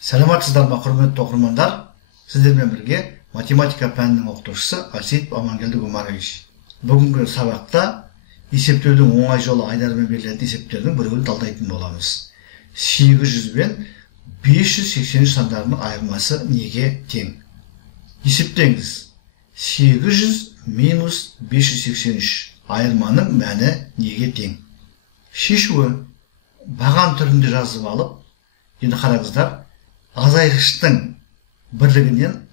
Саламатсыздар ма, құрметті оқырмандар? Сіздермен бірге математика пәнінің оқытушысы Алсейітов Амангелді Гумарович. Бүгінгі сабақта есептеудің оңай жолы айдармен берілетін есептердің бірігін талдайтын боламыз. 800 бен 583 сандарының айырмасы неге тең? Есептеңіз. 800 минус 583 айырманың мәні неге тең? Шешуі баған түрінде жазып алып, енді қараңыздар, азайтқыштың бірлігін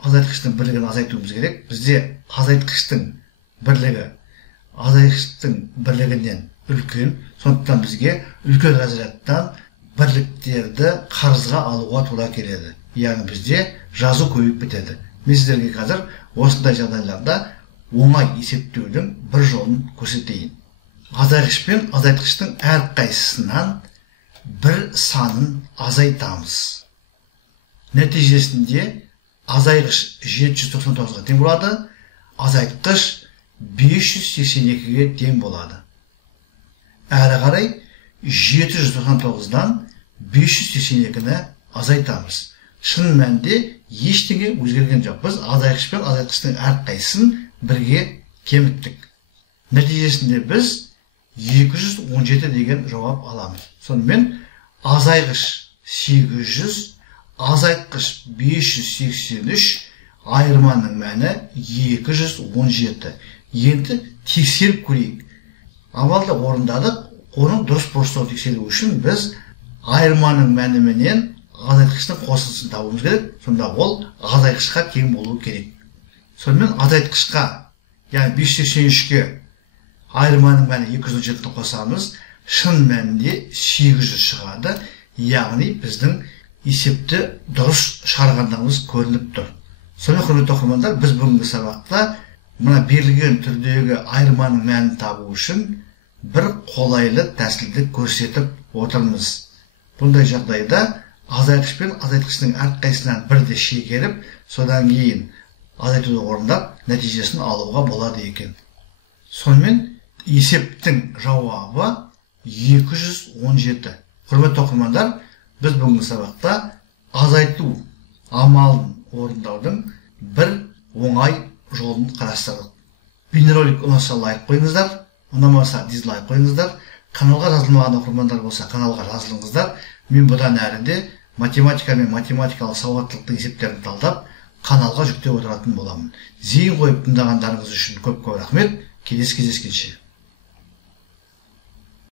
азайтуымыз керек. Бізде азайтқыштың бірлігі азайтқыштың бірлігінен үлкен, сондықтан бізге үлкен разрядтан бірліктерді қарызға алуға тура келеді. Яғни бізде жазу көбейіп кетеді. Мен сіздерге қазір осындай жағдайларда оңай есептеудің бір жолын көрсетейін. Азайтқыш пен азайтқыштың әрқайсысынан бір санын азайтамыз. Нәтижесінде азайтқыш 799-ға тең болады, азайтқыш 582-ге тең болады. Әрі қарай 799-дан 582-ні азайтамыз. Шын мәнінде ештеңе өзгерген жоқ. Біз азайтқыш пен азайтқыштың әрқайсысын бірге кеміттік. Нәтижесінде біз 217 деген жауап аламыз. Сонымен азайтқыш 800, азайтқыш 583, айырманың мәні 217. Енді тексеріп көрейік. Амалда орындадық, оның дұрыс бұрыстығын тексеру үшін біз айырманың мәніменен азайтқыштың қосындысын табуымыз керек. Сонда ол азайтқышқа тең болуы керек. Сонымен азайтқышқа, яғни 583-ке айырманың мәні 217-ні қосамыз, шын мәнінде 800 шығады. Яғни біздің есепті дұрыс шығарғандығымыз көрініп тұр. Сонымен құрметті оқырмандар, біз бүгінгі сабақта мына берілген түрдегі айырманың мәнін табу үшін бір қолайлы тәсілді көрсетіп отырмыз. Бұндай жағдайда азайтқыш пен азайтқыштың әрқайсысынан бірді шегеріп, содан кейін азайтуды орындап, нәтижесін алуға болады екен. Сонымен есептің жауабы 217. Құрметті оқырмандар, біз бүгінгі сабақта азайту амалын орындаудың бір оңай жолын қарастырдық. Бейнеролик ұнаса лайк қойыңыздар, ұнамаса дизлайк қойыңыздар. Каналға жазылмаған оқырмандар болса, каналға жазылыңыздар. Мен бұдан әріде математика мен математикалық сауаттылықтың есептерін талдап, каналға жүктеп отыратын боламын. Зейін қойып тыңдағандарыңыз үшін көп рахмет. Келесі кездескенше.